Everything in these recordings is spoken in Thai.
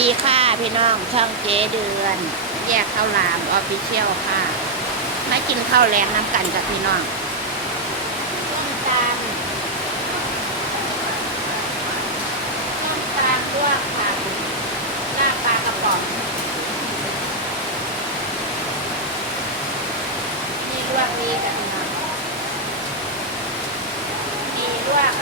ดีค่ะพี่น้องช่องเจ๊เดือน แยกข้าวหลามออฟฟิเชียลค่ะมากินข้าวแรงน้ำกันกับพี่น้องต้มตาลต้มตาลลวกค่ะหน้าปลากระป๋องนี่ลวกนี้กับพี่น้องนี่ลวก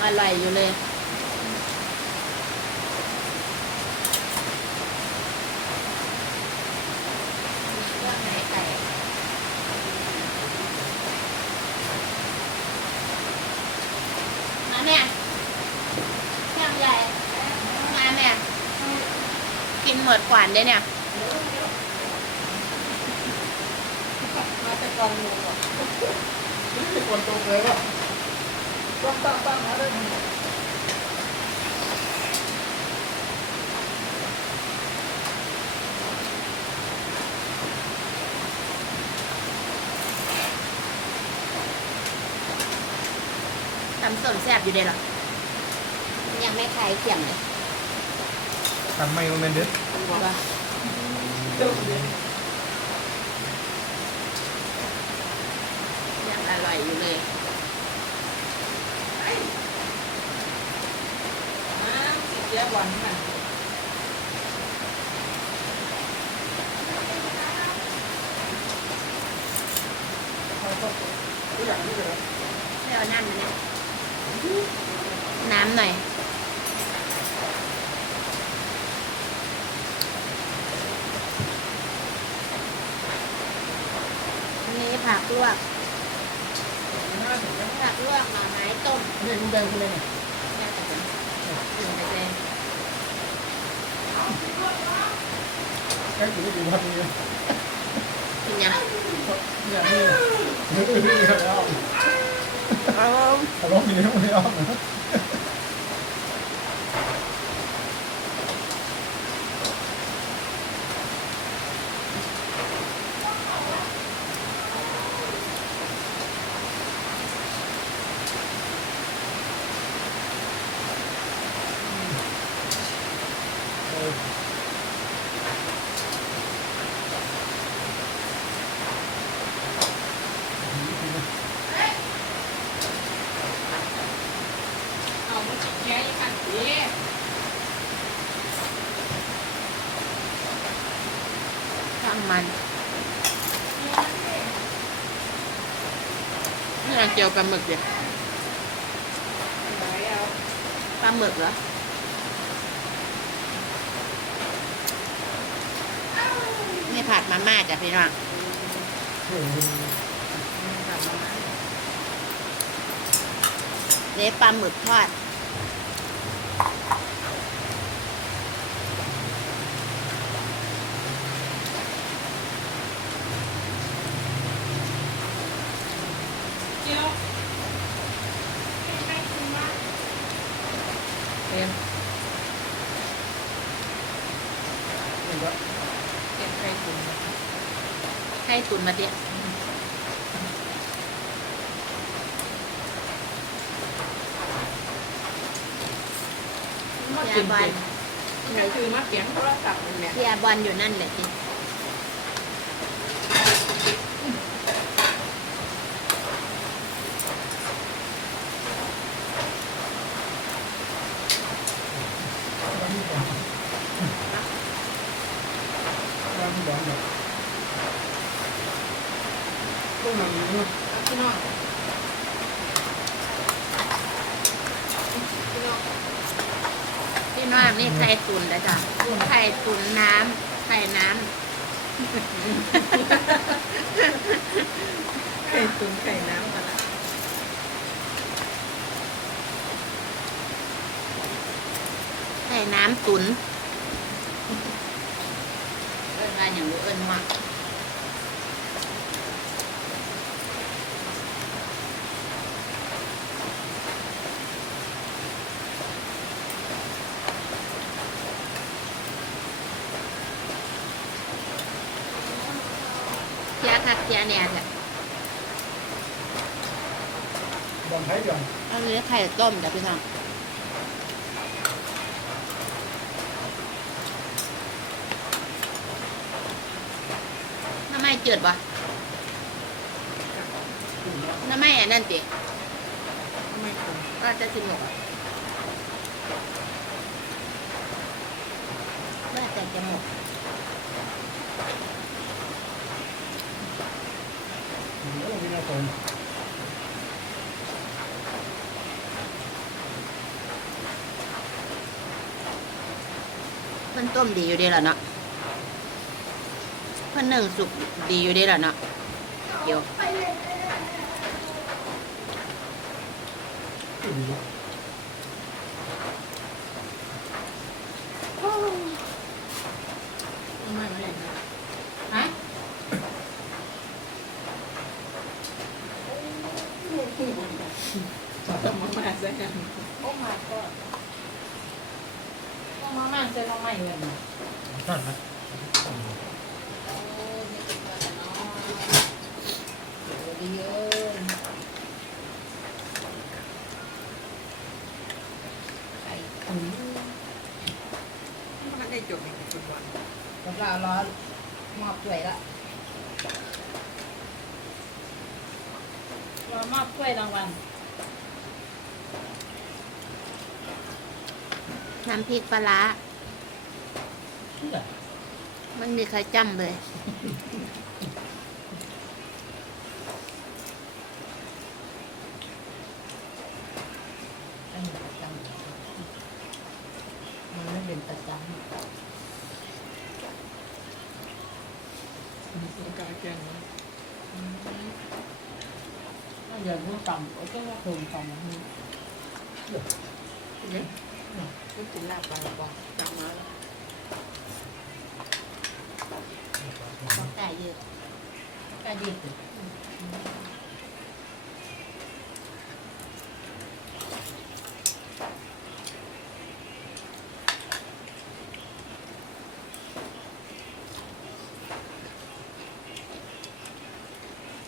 ยังอร่อยู่เลยงไหนไก่มาแม่เที่ยงใหญ่ มาแม่ กินหมดกวานได้เนี่ย มาแต่กองงูอะไม่คนตรงเลยว่ะ ต้องตั้งตั้งมาได้ทำส้มแซ่บอยู่เด้หรอยังไม่คลายเสียงเลยทำไม่โมเมนต์เด็ดว่ายังอร่อยอยู่เลย เยอะวันนั้น ไม่เอาน้ำมาเนี่ยน้ำหน่อยอันนี้ผักลวกผักลวกหน่อไม้ต้มนี่มึงแดงกูเลยเนี่ยน่าจะเป็นถึงไปเลยแค่กูได้ดูวันนี้ กินยังอย่างนี้ไม่ได้ดูแล้วอาทะเลาะมีทั้งหมดแล้วเอามันสิแค่อีกอันเดียว ช่าง มันนี่เจียวปลาหมึกเดี๋ยวไหนเอาปลาหมึกเหรอนี่ผัดมาม่าจ้ะพี่น้องผัดมาม่าเนี่ปลาหมึกทอด เต็มเก็บไข่ตุ๋นให้ตุนมาเตี้ยมาเสีกิยนบอลก็คือมาเสียงโทรศัพท์นี่แหละเสียบอลอยู่นั่นแหละ พี่ต้องนั่งอยู่พี่น้องพี่น้องพี่น้องนี่ไข่ตุนแล้วจ้ะไข่ตุนน้ำไข่น้ำไข่ตุ๋นไข่น้ำกันละไข่น้ำตุนเอิ้นว่าอย่างรู้เอิ้นว่า คักเทียเนี่ยจ้ะบองไทยเดียวอันนี้ไข่ต้มจ้ะพี่น้องน้ำไม่จืดปะน้ำไม่อันนั่นติไม่คงก็จะสิหมกว่าแต่จะหมก อ้มีนาคมเพิ่นต้มดีอยู่เดีล่ะเนาะเพิ่นหนึ่งสุกดีอยู่เดีล่ะเนาะเดี๋ยวคือดีไม่ไม่นะ ฮะ ต้องมามาใส่กันโอ้ my god ต้องมาม่าเส้นน้องใหม่เลยเนาะนั่นนะโอ้ไม่กินมาแต่เนาะเดี๋ยวดีเยอะไข่ตุ๋นมันได้จบในปัจจุบันกับเราร้อนมอบถ้วยละ รอมอบถ้วยรางวัลน้ำพริกปลาร้านี่แหละมันมีใครจำเลย มันไม่เป็นประจมีสุกาแกงำถ้าเดี๋ยวรู้ต่ำก็จะว่าโคมต่ำนะ เนี่ยก็กินลาบปลาปลาจับมาแล้วต้องแต่เยอะแต่ดีสิ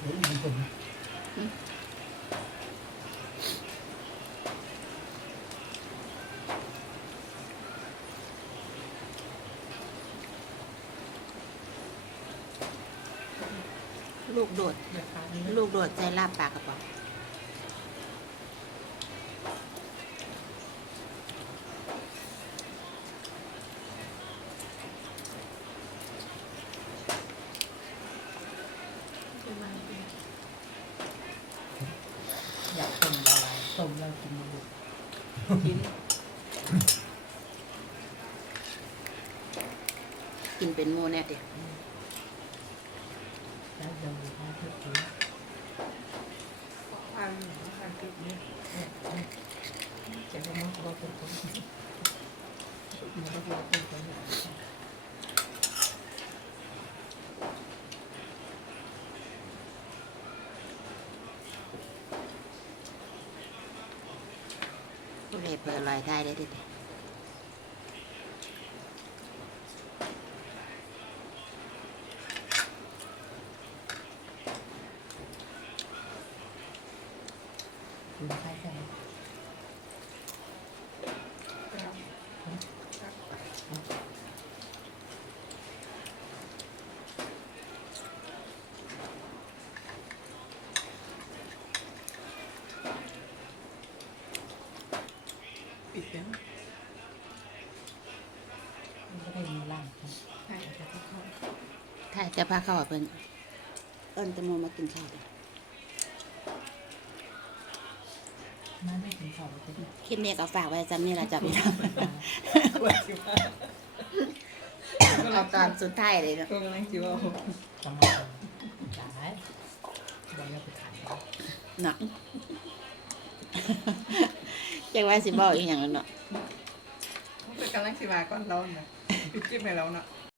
เดี๋ยวอีกคน ลูกโดด เดี๋ยวขาดลูกโดดใจลาบปากกระป๋องอยากต้มอะไรต้มแล้วกินมาบุกกินกินเป็นโมแน่เดีย วแล้วจะมีข้าวที่กินทานทานกินเนี่ยจะได้มากกว่าเป็นคน มันก็พอเป็นคนเนี่ย ผู้ใดเปิดลอยได้ได้ดิกินข้าวใช่ไหมปิดแล้วมันก็ได้มีร่างใช่จะเข้าถ้าจะพาเข้าอะเพิ่นเอิ้นแตะโมมากินข้าวดิ มันไม่กินข้าวจะได้ คลิปนี้ก็ฝากไว้จำนี่ละจ้ะพี่น้องเอาตอนสุดท้ายเลยเนาะก็กำลังคิดว่าทำมาจ่ายเดี๋ยวเราไปขายเนาะจังว่าสิบอกอีกอย่างนั้นเนาะเขาเป็นกำลังสิมาก่อนเราเนี่ยปิดคลิปไปแล้วเนาะ